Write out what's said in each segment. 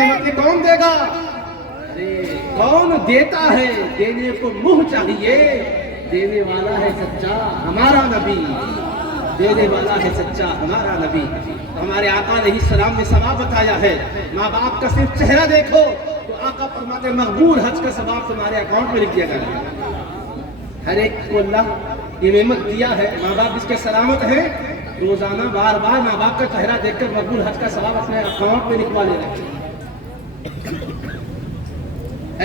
نعمتیں کون دے گا؟ ارے کون دیتا ہے؟ دینے کو منہ چاہیے، دینے والا ہے سچا ہمارا نبی، دینے والا ہے سچا ہمارا نبی۔ ہمارے آقا علیہ السلام نے ثواب بتایا ہے، ماں باپ کا صرف چہرہ دیکھو تو آقا فرماتے ہیں مقبول حج کا ثواب تمہارے اکاؤنٹ میں لکھ دیا جائے گا۔ ہر ایک کو اللہ یہ نعمت دیا ہے، ماں باپ جس کے سلامت ہیں روزانہ بار بار ماں باپ کا چہرہ دیکھ کر مقبول حج کا ثواب اپنے اکاؤنٹ میں لکھوا لے رہے ہیں۔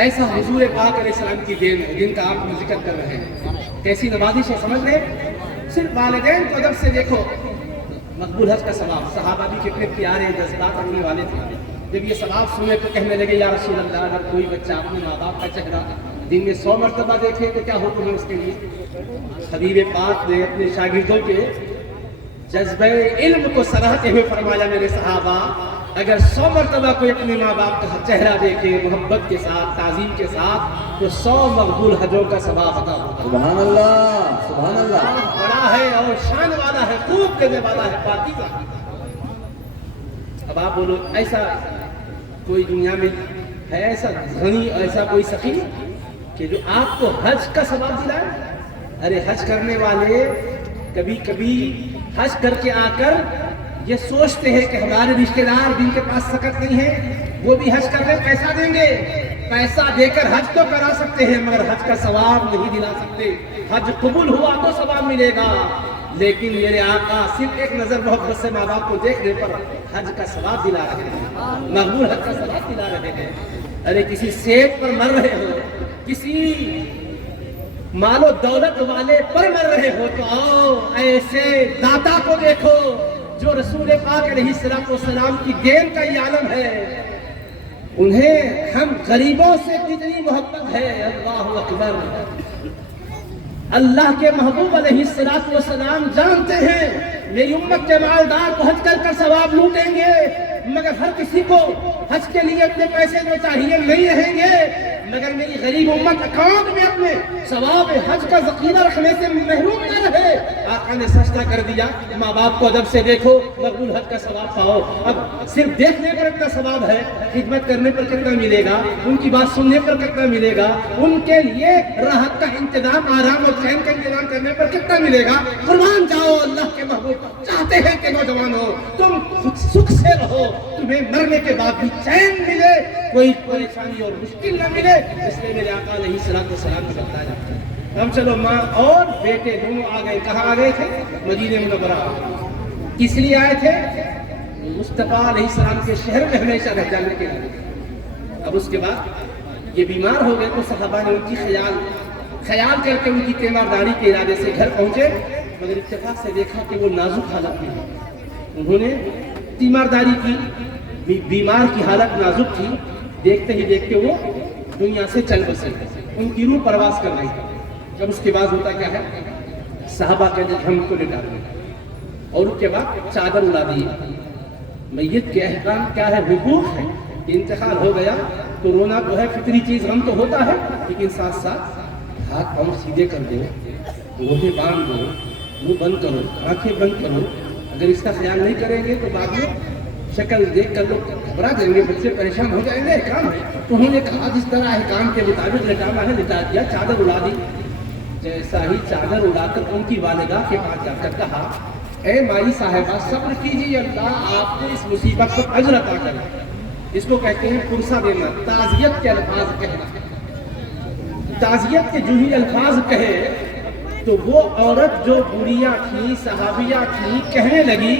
ایسا حضور پاک علیہ السلام کی دین ہے جن کا آپ ذکر کر رہے ہیں، کیسی نوازش ہے سمجھ رہے ہیں؟ صرف والدین کو ادب سے دیکھو، مقبول حج کا ثواب۔ صحابہ بھی کتنے پیارے جذبات رکھنے والے تھے، جب یہ ثواب سنے تو کہنے لگے یا رسول اللہ اگر کوئی بچہ اپنے ماں باپ کا چہرہ دن میں 100 مرتبہ دیکھے تو کیا حکم ہے اس کے لیے؟ حبیب پاک نے اپنے شاگردوں کے جذبہ علم کو سراہتے ہوئے فرمایا میرے صحابہ اگر 100 مرتبہ کوئی اپنے ماں باپ کا چہرہ دیکھے محبت کے ساتھ تعظیم کے ساتھ تو 100 مقبول حجوں کا ثواب عطا ہوگا۔ سبحان اللہ، سبحان اللہ۔ بڑا ہے اور شان والا ہے، خوب دینے والا ہے، پاکیزہ۔ اب آپ بولو ایسا کوئی دنیا میں ہے ایسا غنی، ایسا کوئی سخی کہ جو آپ کو حج کا ثواب دلائے؟ ارے حج کرنے والے کبھی کبھی حج کر کے آ کر یہ سوچتے ہیں کہ ہمارے رشتہ دار جن کے پاس سکت نہیں ہے وہ بھی حج کرنے پیسہ دیں گے، پیسہ دے کر حج تو کرا سکتے ہیں مگر حج کا ثواب نہیں دلا سکتے۔ حج قبول ہوا تو ثواب ملے گا، لیکن میرے آقا صرف ایک نظر محبت سے ماں باپ کو دیکھنے پر حج کا ثواب دلا رہے ہیں، مقبول حج کا ثواب دلا رہے ہیں۔ ارے کسی سیب پر مر رہے ہو، کسی مال و دولت والے پر مر رہے ہو تو آؤ ایسے داتا کو دیکھو جو رسول پاک علیہ السلام کی دین کا یہ عالم ہے، انہیں ہم غریبوں سے کتنی محبت ہے۔ اللہ اکبر۔ اللہ کے محبوب علیہ السلام جانتے ہیں میری امت کے مالدار کو حج کر ثواب لوٹیں گے مگر ہر کسی کو حج کے لیے اپنے پیسے جو چاہیے نہیں رہیں گے، مگر میری غریب امت اکاؤنٹ میں اپنے ثواب حج کا ذخیرہ رکھنے سے محروم نہ رہے۔ آقا نے سجدہ کر دیا، ماں باپ کو ادب سے دیکھو مقبول حج کا ثواب پاؤ۔ اب صرف دیکھنے پر اتنا ثواب ہے، خدمت کرنے پر کتنا ملے گا، ان کی بات سننے پر کتنا ملے گا، ان کے لیے راحت کا انتظام، آرام اور چین کا انتظام کرنے پر کتنا ملے گا۔ قربان جاؤ، اللہ کے محبوب چاہتے ہیں کہ نوجوانوں تم سکھ سے رہو، تمہیں مرنے کے بعد بھی چین ملے، کوئی پریشانی اور مشکل نہ ملے، اس لیے میرے آقا علیہ السلام کو بتایا جاتا ہے۔ ہم چلو ماں اور بیٹے دونوں آ گئے، کہاں آ گئے تھے؟ مدینہ منورہ۔ کس لیے آئے تھے؟ مصطفیٰ علیہ السلام کے شہر میں ہمیشہ رہ جانے کے لیے۔ اب اس کے بعد یہ بیمار ہو گئے تو صحابہ نے ان کی خیال کر کے ان کی تیمارداری کے ارادے سے گھر پہنچے، مگر اتفاق سے دیکھا کہ وہ نازک حالت میں ہیں۔ انہوں نے تیمارداری کی، بیمار کی حالت نازک تھی، دیکھتے ہی دیکھتے وہ دنیا سے چل بسے، ان کی روح پرواز کر رہی تھی۔ جب اس کے بعد ہوتا کیا ہے، صحابہ کہتے ہیں ہم کو لٹا دیں اور اس کے بعد چادر اڑا دی۔ میت کے احکام کیا ہے، حقوق ہے کہ انتقال ہو گیا تو رونا تو ہے، فطری چیز غم تو ہوتا ہے، لیکن ساتھ ساتھ ہاتھ پاؤں سیدھے کر دو، روٹے باندھ دو، منہ بند کرو، آنکھیں بند کرو۔ اگر اس کا خیال نہیں کریں گے تو بعد میں شکل دیکھ کر لوگ گھبرا جائیں گے، بچے پریشان ہو جائیں گے۔ احکام ہے تو انہوں نے کہا جس طرح احکام کے مطابق لٹانا ہے لٹا دیا، چادر اڑا دی۔ جیسا ہی چادر اڑا کر ان کی والدہ کے پاس جا کر کہا اے مائی صاحبہ صبر کیجیے، اللہ آپ کو اس مصیبت پر اجر عطا کرے۔ اس کو کہتے ہیں پرسہ دینا، تعزیت کے الفاظ کہنا۔ تعزیت کے جو ہی الفاظ کہے تو وہ عورت جو بوڑھیا تھی، صحابیہ تھی، کہنے لگی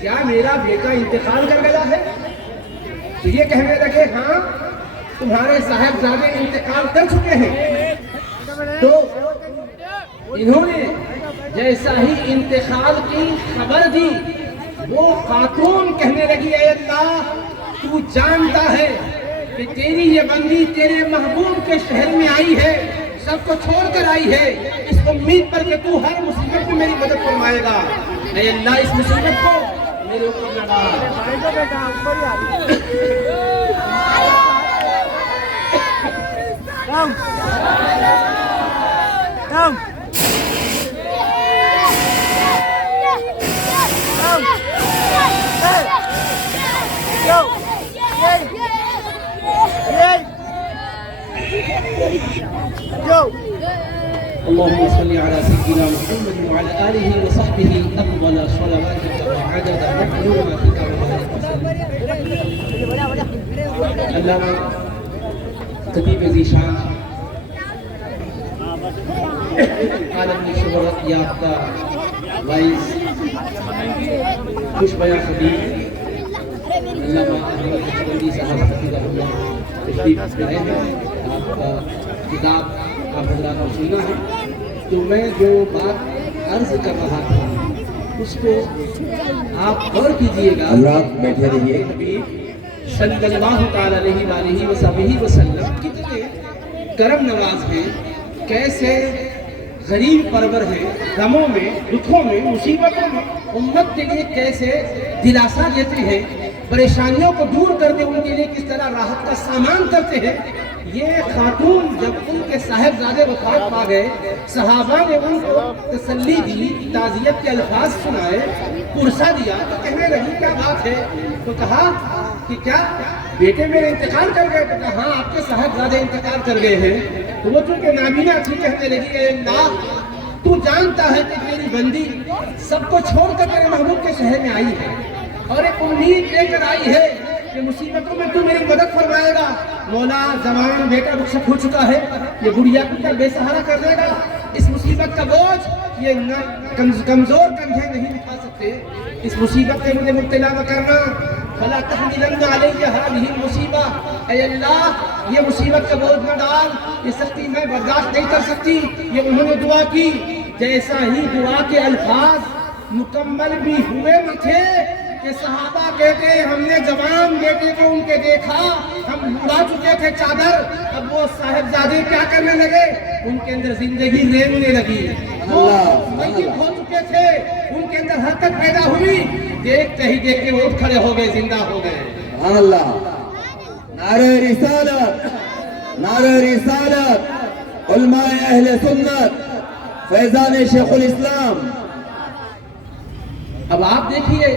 کیا میرا بیٹا انتقال کر گیا ہے؟ تو یہ کہنے لگے ہاں تمہارے صاحبزادے انتقال کر چکے ہیں۔ تو انہوں نے جیسا ہی انتقال کی خبر دی، وہ خاتون کہنے لگی اے اللہ تو جانتا ہے کہ تیری یہ بندی تیرے محبوب کے شہر میں آئی ہے، سب کو چھوڑ کر آئی ہے، اس امید پر کہ تو ہر مصیبت میں میری مدد فرمائے گا۔ اے اللہ اس مصیبت کو میرے اوپر نہ ڈال۔ Go! اللهم صل على سيدنا محمد وعلى آله وصحبه أفضل صلواتك وعدد معلوماتك علامہ خطیب ذیشان عالمی شہرت یافتہ وائس خوش بیاں خطیب علامہ احمد چکندی صاحب حفظہ اللہ تشریف لائے ہیں. آپ کا کتاب آپ حضرات کو سننا ہے. تو میں جو بات عرض کر رہا تھا اس کو آپ غور کیجئے گا. حضرات بیٹھے رہیے. صلی اللہ تعالی علیہ وآلہ وسلم کتنے کرم نواز ہیں, کیسے غریب پرور ہیں, غموں میں, دکھوں میں, مصیبتوں میں امت کے لیے کیسے دلاسا دیتے ہیں, پریشانیوں کو دور کرتے ان کے لیے کس طرح راحت کا سامان کرتے ہیں. یہ خاتون جب ان کے صاحبزادے وفات پا گئے, صحابہ نے ان کو تسلی دی, تعزیت کے الفاظ سنائے, پرسہ دیا, تو کہنے لگی کیا بات ہے؟ تو کہا کہ کیا بیٹے میرے انتقال کر گئے؟ تو کہا ہاں آپ کے صاحبزادے انتقال کر گئے ہیں. تو وہ چونکہ نابینا تھی کہنے لگی اے اللہ تو جانتا ہے کہ تیری بندی سب کو چھوڑ کر تیرے محبوب کے شہر میں آئی ہے اور ایک امید لے کر آئی ہے کہ مصیبتوں میں تو میری مدد فرمائے گا. مولا زمان بیٹا رخصت ہو چکا ہے, یہ گڑیا کو کیا بے سہارا کر دے گا؟ اس مصیبت کا بوجھ یہ کمزور کندھے نہیں اٹھا سکتے. اس مصیبت میں مجھے مبتلا نہ کرنا. فلا تحملن علی هذه المصیبہ, اے اللہ یہ مصیبت کا بوجھ نہ ڈال, یہ سختی میں برداشت نہیں کر سکتی. یہ انہوں نے دعا کی. جیسا ہی دعا کے الفاظ مکمل بھی ہوئے نہ تھے کہ صحابہ کہتے ہم نے جوان بیٹے کو ان کے دیکھا, ہم اڑا چکے تھے چادر. اب وہ صاحبزادے کیا کرنے لگے؟ ان کے اندر زندگی رینگنے لگی. وہ میت ہو چکے تھے, ان کے اندر حرکت پیدا ہوئی. دیکھتے ہی دیکھتے وہ اٹھ کھڑے ہو گئے, زندہ ہو گئے. سبحان اللہ. نعرہ رسالت, نعرہ رسالت, علماء اہل سنت, فیضان شیخ الاسلام. اب آپ دیکھیے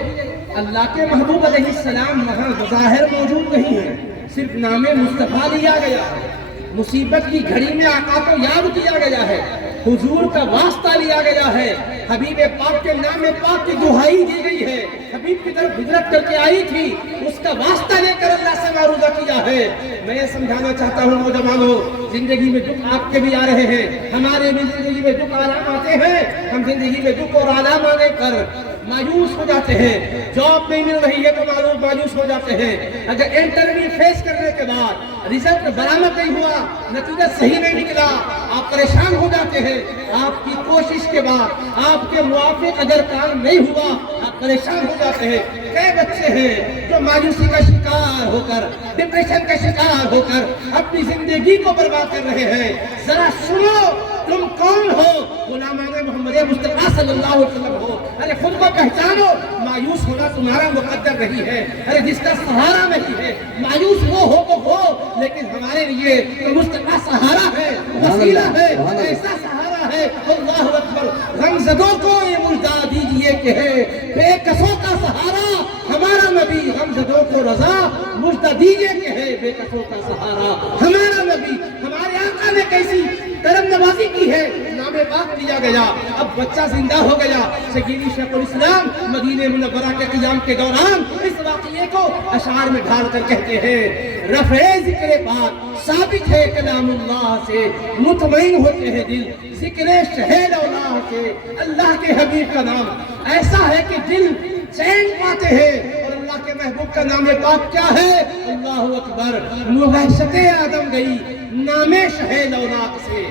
اللہ کے محبوب علیہ السلام وہاں بظاہر موجود نہیں ہے, صرف نام مصطفیٰ لیا گیا ہے. مصیبت کی گھڑی میں آقا کو یاد کیا گیا ہے, حضور کا واسطہ لیا گیا ہے, حبیب پاک کے نام پاک کی دہائی دی گئی ہے. حبیب کی طرف ہجرت کر کے آئی تھی, اس کا واسطہ لے کر اللہ سے معروضہ کیا ہے. میں یہ سمجھانا چاہتا ہوں نوجوانوں, زندگی میں دکھ آپ کے بھی آ رہے ہیں, ہمارے بھی زندگی میں دکھ آرام آتے ہیں. ہم زندگی میں دکھ اور آرام آنے پر مایوس ہو جاتے ہیں. جاب نہیں مل رہی ہے تو مایوس ہو جاتے ہیں. اگر انٹرویو فیس کرنے کے بعد رزلٹ برآمد نہیں ہوا, نتیجہ صحیح نہیں نکلا, آپ پریشان ہو جاتے ہیں. آپ کی کوشش کے بعد آپ کے موافق اگر کام نہیں ہوا آپ پریشان ہو جاتے ہیں. کئی بچے ہیں جو مایوسی کا شکار ہو کر, ڈپریشن کا شکار ہو کر اپنی زندگی کو برباد کر رہے ہیں. ذرا سنو تم کون ہو؟ غلامان محمد مصطفیٰ صلی اللہ علیہ وسلم ہو. ارے خود کو پہچانو. مایوس ہونا تمہارا مقدر نہیں ہے. ارے جس کا سہارا نہیں ہے, مایوس وہ ہو تو ہو, لیکن ہمارے لیے مصطفیٰ سہارا ہے, وسیلہ ہے, ایسا سہارا ہے. اللہ اکبر. غمزدوں کو یہ مجدہ دیجئے کہ ہے بے کسوں کا سہارا ہمارا نبی. غمزدوں کو رضا مجدہ دیجئے کہ ہے بے کسوں کا سہارا ہمارا نبی. ہمارے آقا نے کیسی کرم نوازی کی ہے, نام پاک دیا گیا, اب بچہ زندہ ہو گیا. سیدی شیخ الاسلام مدینہ منورہ کے قیام کے دوران اس واقعے کو اشعار میں ڈھال کر کہتے ہیں, رفع ذکر پاک ثابت ہے کلام اللہ سے, مطمئن ہوتے ہیں دل ذکر شہید اللہ سے. اللہ کے حبیب کا نام ایسا ہے کہ دل چین پاتے ہیں. اور اللہ کے محبوب کا نام پاک کیا ہے؟ اللہ اکبر. وحشت آدم گئی نام شہید اولاد سے,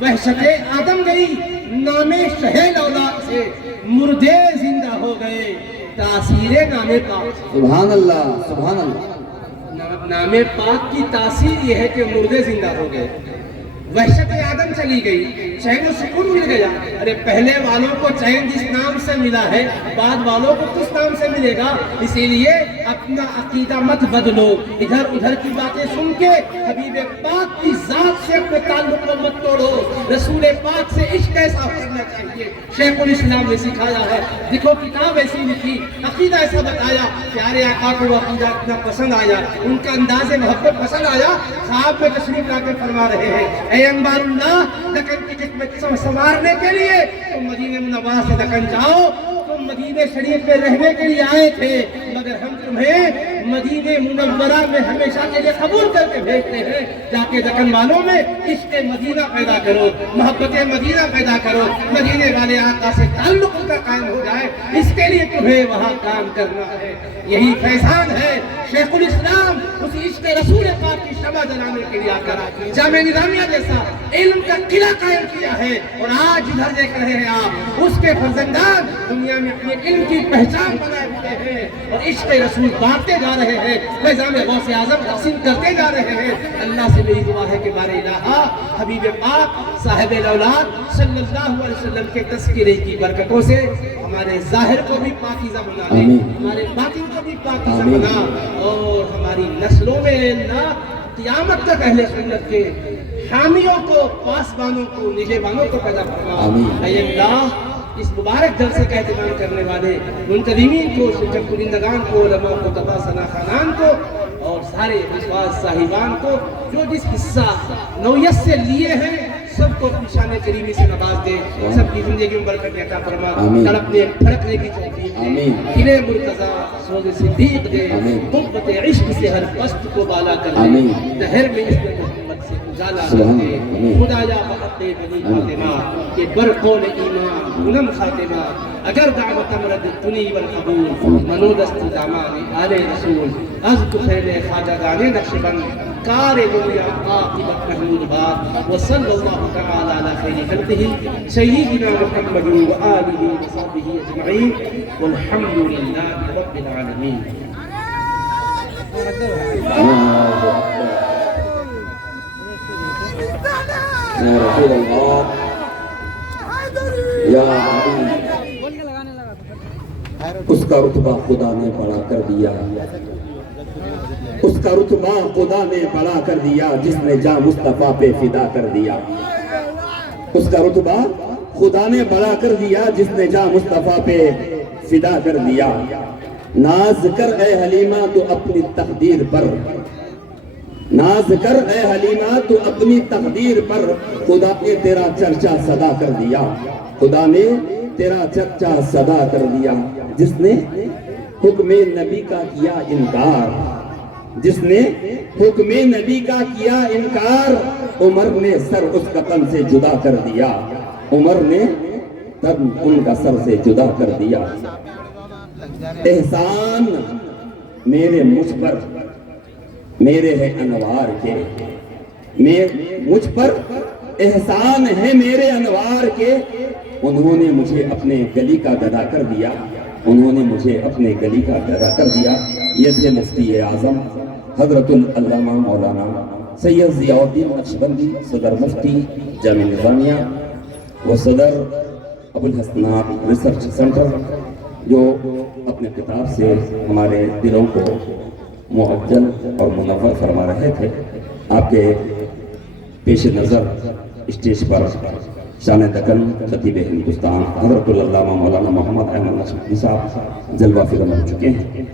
وحشت آدم گئی نام شہید اولاد سے, مردے زندہ ہو گئے تاثیر نام پاک. سبحان اللہ, سبحان اللہ. نام پاک کی تاثیر یہ ہے کہ مردے زندہ ہو گئے, وحشت آدم چلی گئی, چین و سکون مل گیا. ارے پہلے والوں کو چین جس نام سے ملا ہے بعد والوں کو کس نام سے ملے گا؟ اسی لیے اپنا عقیدہ مت بدلو, ادھر ادھر کی باتیں سن کے حبیب پاک کی ذات سے اپنے تعلق کو مت توڑو. رسول پاک سے عشق ایسا کرنا چاہیے, شیخ الاسلام نے سکھایا ہے. دیکھو کتاب ایسی لکھی, عقیدہ ایسا بتایا, پیارے آقا کو عقیدہ اتنا پسند آیا, ان کا انداز محبت پسند آیا. خواب میں تشریف لا کے فرما رہے ہیں, اے انبار اللہ، دکن کی قسمت سنوارنے کے لیے تم مدینہ منورہ سے دکن جاؤ، تم مدینہ شریف میں رہنے کے لیے آئے تھے، مگر ہم تمہیں مدینہ منورہ میں ہمیشہ کے لیے قبول کر کے بھیجتے ہیں۔ جا کے دکن والوں میں عشق مدینہ پیدا کرو، محبت مدینہ پیدا کرو، مدینے والے آقا سے تعلق ان کا قائم ہو جائے، اس کے لیے تمہیں وہاں کام کرنا ہے۔ یہی فیضان ہے شیخ الاسلام اس عشق رسول پاک کی شمع جلانے کے لیے آ کر جامعہ نظامیہ جیسا علم کا قلعہ قائم کیا ہے، اور آج ادھر دیکھ رہے ہیں آپ اس کے فرزندان دنیا میں اپنے علم کی پہچان بنائے ہوئے ہیں اور عشق رسول بانٹتے جا رہے ہیں، فیضان غوث اعظم تقسیم کرتے جا رہے ہیں۔ اللہ سے میری دعا ہے کہ بار الہ حبیب پاک صاحب الاولاد صلی اللہ علیہ وسلم کے تذکرے کی برکتوں سے ہمارے ظاہر کو بھی پاکیزہ بنا دے، ہمارے باطن کو بھی پاکیزہ بنا، اور ہماری نسلوں میں اللہ قیامت تک اہل سنت کے حامیوں کو، پاسبانوں کو، نگہبانوں کو پیدا فرما۔ اے اللہ اس مبارک جلسے کا اہتمام کرنے والے منتظمین کو، شرکت کنندگان کو، علماء کو، تبا ثنا خانان کو، اور سارے وشواس صاحبان کو جو جس حصہ نوعیت سے لیے ہیں، سب کو شان کریمی سے نواز دے، سب کی زندگی میں برکت عطا فرما، تڑپنے پھڑکنے کی توفیق دے، قلعہ مرتضیٰ سوز صدیق دے، قوت عشق سے ہر پست کو بالا کر دے، دہر میں عشق محمد سے اجالا کر دے، خدایا بحق بنی فاطمہ کہ برقون ایمان غلم خاتمہ، اگر دعوت امرد تنی والقبول منودست دامان آل رسول، از کفیل خواجہ دانے نقشبند کار دنیا عاقبت محمود باد، وصلی اللہ تعالی علی خیر خلقہ سیدنا محمد وآلہ وصحبہ اجمعین، والحمد للہ رب العالمین۔ یا رسول اللہ، یا حبیب، اس کا رتبہ خدا نے بڑا کر دیا، اس کا رتبہ خدا نے بڑا کر دیا جس نے جاں مصطفیٰ پہ فدا کر دیا، اس کا رتبہ خدا نے بڑا کر دیا جس نے جاں مصطفیٰ پہ فدا کر دیا۔ ناز کر اے حلیمہ تو اپنی تقدیر پر، ناز کر اے حلیمہ تو اپنی تقدیر پر، خدا نے تیرا چرچا صدا کر دیا، خدا نے تیرا چرچا صدا کر دیا۔ جس نے حکم نبی کا کیا انکار، جس نے حکم نبی کا کیا انکار، عمر نے سر اس کا تن سے جدا کر دیا، عمر نے تن ان کا سر سے جدا کر دیا۔ احسان میرے مجھ پر میرے ہے انوار کے، مجھ پر احسان ہے میرے انوار کے، انہوں نے مجھے اپنے گلی کا گدا کر دیا، انہوں نے مجھے اپنے گلی کا گدا کر دیا۔ یہ تھے مفتی اعظم حضرت العلامہ مولانا سید ضیاء الدین نقشبندی، صدر مفتی جامعہ نظامیہ و صدر ابو الحسنات ریسرچ سینٹر، جو اپنے خطاب سے ہمارے دلوں کو معجل اور منور فرما رہے تھے۔ آپ کے پیش نظر اسٹیج پر شان دکن خطیب ہندوستان حضرت العلامہ مولانا محمد احمد نقشبندی صاحب جلوہ فراہم ہو چکے ہیں۔